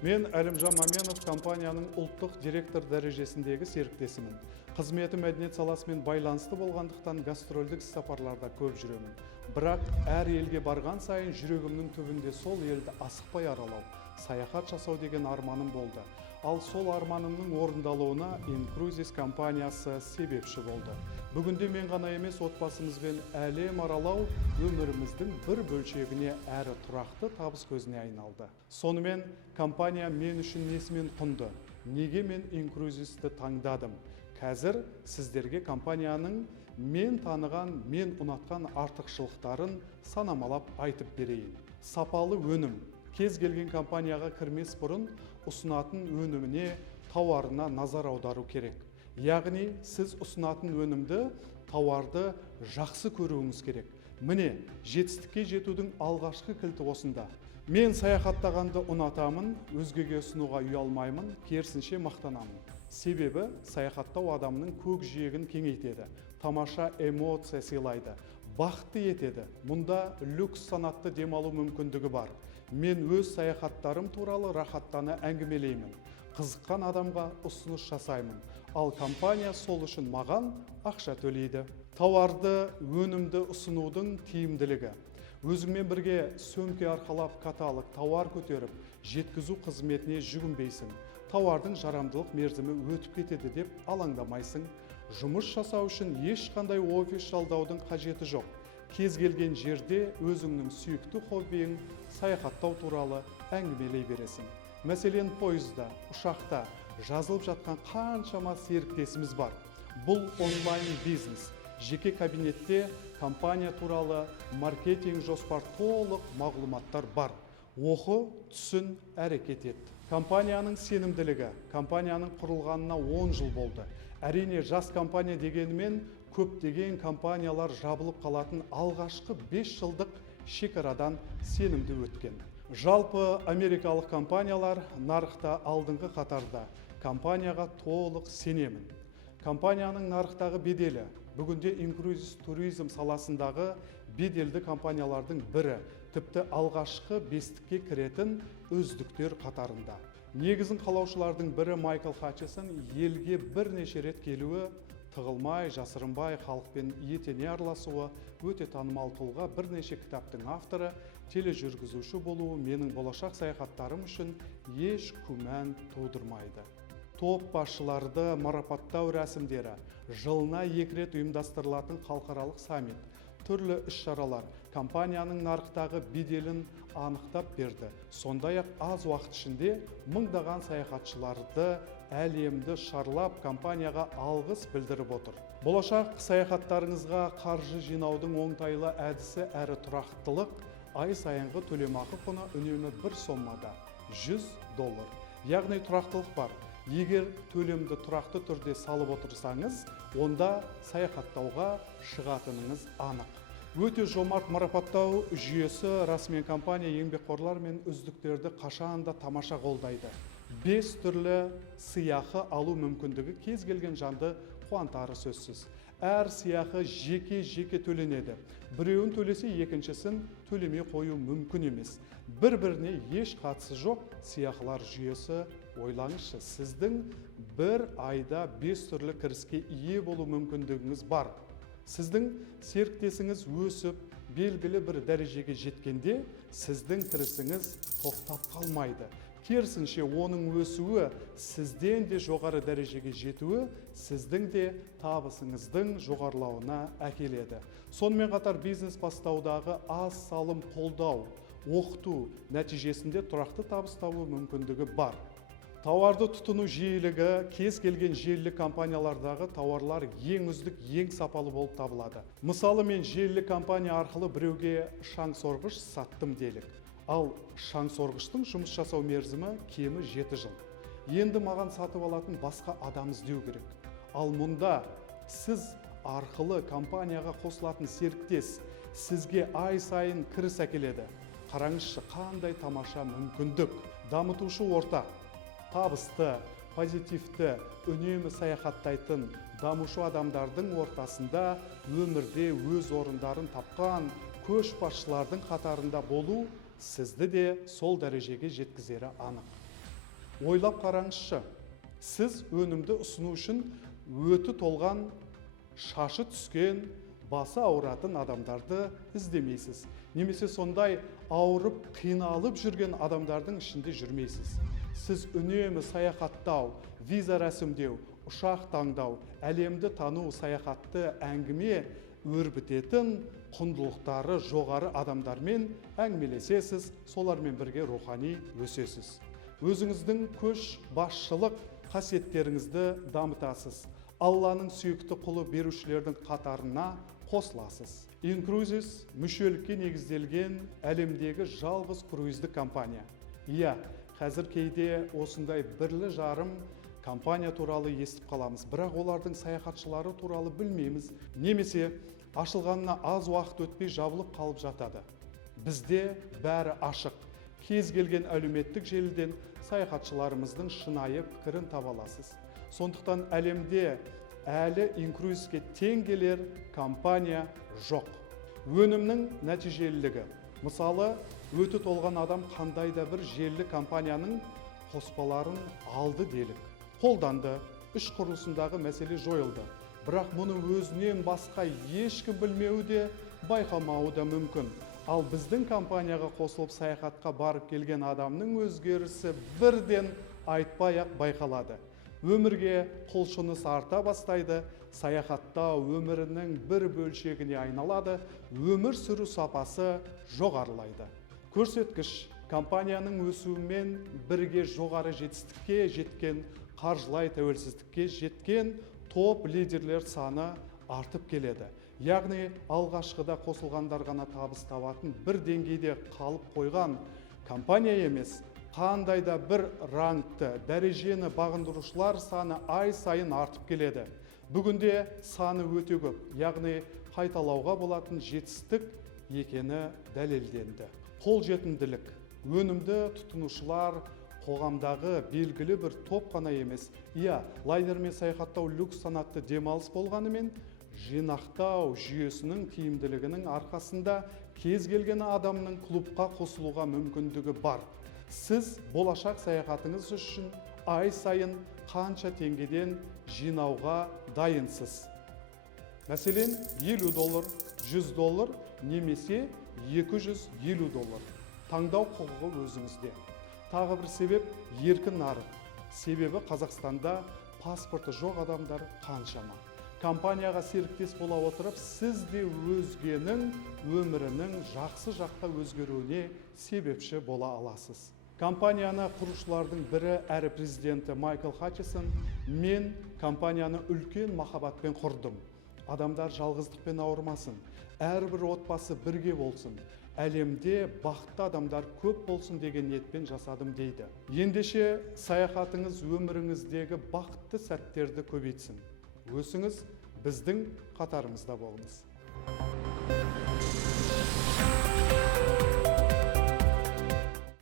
Мен Әлімжан Маменов компанияның ұлттық директор дәрежесіндегі серіктесімін. Қызметі мәдениет саласымен байланысты болғандықтан гастрольдік сапарларда көп жүремін. Бірақ әр елге барған сайын жүрегімнің түбінде сол елді асықпай аралау, саяхат жасау деген арманым болды. Ал сол арманымның орындалуына Incruises компаниясы себепші болды. Бүгінде мен ғана емес, отбасымызбен әлем аралау өміріміздің бір бөлшегіне әрі тұрақты табыс көзіне айналды. Сонымен компания мен үшін несімен құнды? Неге мен Incruises'ті таңдадым? Қазір сіздерге компанияның мен таныған, мен ұнатқан артықшылықтарын санамалап айтып берейін. Сапалы өнім. Кез келген компанияға кірмес бұрын ұсынатын өніміне, тауарына назар аудару керек. Яғни сіз ұсынатын өнімді, тауарды жақсы көруіңіз керек. Міне, жетістікке жетудің алғашқы кілті осында. Мен саяхаттағанды ұнатамын, өзгеге ұсынуға ұялмаймын, керісінше мақтанамын. Себебі саяхаттау адамның көкжиегін кеңейтеді, тамаша эмоция сыйлайды, бақытты етеді. Мұнда люкс санатты демалу мүмкіндігі бар. Мен өз саяхаттарым туралы рахаттана әңгімелеймін. Қызыққан адамға ұсыныс жасаймын. Ал компания сол үшін маған ақша төлейді. Тауарды, өнімді ұсынудың тиімділігі. Өзіңмен бірге сөмке арқалап каталог, тауар көтеріп, жеткізу қызметіне жүгінбейсің. Тауардың жарамдылық мерзімі өтіп кетеді деп алаңдамайсың. Жұмыс жасау үшін ешқандай офис жалдаудың қажеті жоқ. Кез келген жерде өзіңнің сүйікті хоббиің саяхаттау туралы әңгімелей бересің. Мәселен, пойызда, ұшақта жазылып жатқан қаншама серіктесіміз бар. Бұл онлайн бизнес. Жеке кабинетте компания туралы маркетинг жоспар толық мағлұматтар бар. Оқы, түсін, әрекет ет. Компанияның сенімділігі. Компанияның құрылғанына 10 жыл болды. Әрине, жас компания дегенімен көптеген компаниялар жабылып қалатын алғашқы 5 жылдық шекарадан сенімді өткен. Жалпы америкалық компаниялар нарықта алдыңғы қатарда. Компанияға толық сенемін. Компанияның нарықтағы беделі. Бүгінде Incruises туризм саласындағы беделді компаниялардың бірі, тіпті алғашқы бестікке кіретін үздіктер қатарында. Негізін қалаушылардың бірі Майкл Хатчесон елге бірнеше рет келуі, тығылмай, жасырынбай, халықпен етене араласуы, өте танымал тұлға, бірнеше кітаптың авторы, тележүргізуші болуы менің болашақ саяхаттарым үшін еш күмән тудырмайды. Топ басшыларды марапаттау рәсімдері, жылына 2 рет ұйымдастырылатын халықаралық саммит, түрлі іс-шаралар компанияның нарықтағы беделін анықтап берді. Сондай-ақ аз уақыт ішінде мыңдаған саяхатшыларды әлемді шарлап компанияға алғыс білдіріп отыр. Болашақ саяхаттарыңызға қаржы жинаудың оңтайлы әдісі әрі тұрақтылық, ай сайынғы төлемақы құны үнемі бір соммада $100. Яғни тұрақтылық бар. Егер төлемді тұрақты түрде салып отырсаңыз, онда саяхаттауға шығатыныңыз анық. Өте жомарт марапаттау жүйесі расымен компания еңбекқорлар мен үздіктерді қашанда тамаша қолдайды. 5 түрлі сыйақы алу мүмкіндігі кез келген жанды қуантары сөзсіз. Әр сыйақы жеке төленеді. Біреуін төлесе, екіншісін төлемей қою мүмкін емес. Бір-біріне еш қатысы жоқ сыйақылар жүйесі. Ойлаңызшы, сіздің бір айда 5 түрлі кіріске ие болу мүмкіндігіңіз бар. Сіздің серіктесіңіз өсіп, белгілі бір дәрежеге жеткенде, сіздің кірісіңіз тоқтап қалмайды. Керісінше, оның өсуі, сізден де жоғары дәрежеге жетуі, сіздің де табысыңыздың жоғарылауына әкеледі. Сонымен қатар бизнес бастаудағы аз салым қолдау, оқыту нәтижесінде тұрақты табыс табу мүмкіндігі бар. Тауарды тұтыну жиілігі, кез келген желілік компаниялардағы тауарлар ең үздік, ең сапалы болып табылады. Мысалы, мен желілік компания арқылы біреуге шаң сорғыш саттым делік. Ал шаң сорғыштың жұмыс жасау мерзімі кемі 7 жыл. Енді маған сатып алатын басқа адам іздеу керек. Ал мұнда сіз арқылы компанияға қосылатын серіктес сізге ай сайын кіріс әкеледі. Қараңызшы, қандай тамаша мүмкіндік. Дамытушы ортақ. Табысты, позитивті, үнемі саяхаттайтын, дамушы адамдардың ортасында өмірде өз орындарын тапқан көшбасшылардың қатарында болу сізді де сол дәрежеге жеткізері анық. Ойлап қараңызшы, сіз өнімді ұсыну үшін өті толған, шашы түскен, басы ауыратын адамдарды іздемейсіз. Немесе сондай ауырып, қиналып жүрген адамдардың ішінде жүрмейсіз. Сіз үнемі саяхаттау, виза рәсімдеу, ұшақ таңдау, әлемді тану, саяхатты әңгіме өрбітетін, құндылықтары жоғары адамдармен әңгімелесесіз, солармен бірге рухани өсесіз. Өзіңіздің көш басшылық қасиеттеріңізді дамытасыз. Алланың сүйікті құлы берушілердің қатарына қосыласыз. Incruises мүшелікке негізделген әлемдегі жалғыз круиздік компания. Иә, қазір кейде осындай бірлі жарым компания туралы естіп қаламыз, бірақ олардың саяхатшылары туралы білмейміз, немесе ашылғанына аз уақыт өтпей жабылып қалып жатады. Бізде бәрі ашық. Кез келген әлеуметтік желіден саяхатшыларымыздың шынайы пікірін таба аласыз. Сондықтан әлемде әлі Incruisesке тең келер компания жоқ. Өнімнің нәтижелілігі. Мысалы, өті толған адам қандай да бір желілі компанияның қоспаларын алды делік. Қолданды, іш құрылысындағы мәселе жойылды. Бірақ мұны өзінен басқа ешкім білмеуі де, байқамауы да мүмкін. Ал біздің компанияға қосылып саяхатқа барып келген адамның өзгерісі бірден айтпай-ақ байқалады. Өмірге құлшыныс арта бастайды, саяхатта өмірінің бір бөлшегіне айналады, өмір сүру сапасы жоғарылайды. Көрсеткіш, компанияның өсуімен бірге жоғары жетістікке жеткен, қаржылай тәуелсіздікке жеткен топ лидерлер саны артып келеді. Яғни алғашқыда қосылғандар ғана табыс табатын бір деңгейде қалып қойған компания емес, қандай да бір рангты, дәрежені бағындырушылар саны ай сайын артып келеді. Бүгінде саны өте көп, яғни қайталауға болатын жетістік екені дәлелденді. Қолжетімділік, өнімді тұтынушылар қоғамдағы белгілі бір топ қана емес. Иә, лайнермен саяхаттау люкс санатты демалыс болғанымен, жинақтау жүйесінің тиімділігінің арқасында кез келген адамның клубқа қосылуға мүмкіндігі бар. Сіз болашақ саяхатыңыз үшін ай сайын қанша теңгеден жинауға дайынсыз? Мәселен, $50, $100 немесе $250. Таңдау құқығы өзіңізде. Тағы бір себеп еркін нарық. Себебі Қазақстанда паспорты жоқ адамдар қаншама. Компанияға серіктес бола отырып, сіз де өзгенің өмірінің жақсы жаққа өзгеруіне себепші бола аласыз. Компанияны құрушылардың бірі әрі президенті Майкл Хатчисон, мен компанияны үлкен махаббатпен құрдым. Адамдар жалғыздықпен ауырмасын, әрбір отбасы бірге болсын, әлемде бақытты адамдар көп болсын деген ниетпен жасадым дейді. Ендеше саяхатыңыз өміріңіздегі бақытты сәттерді көбейтсін. Өсіңіз, біздің қатарымызда болыңыз.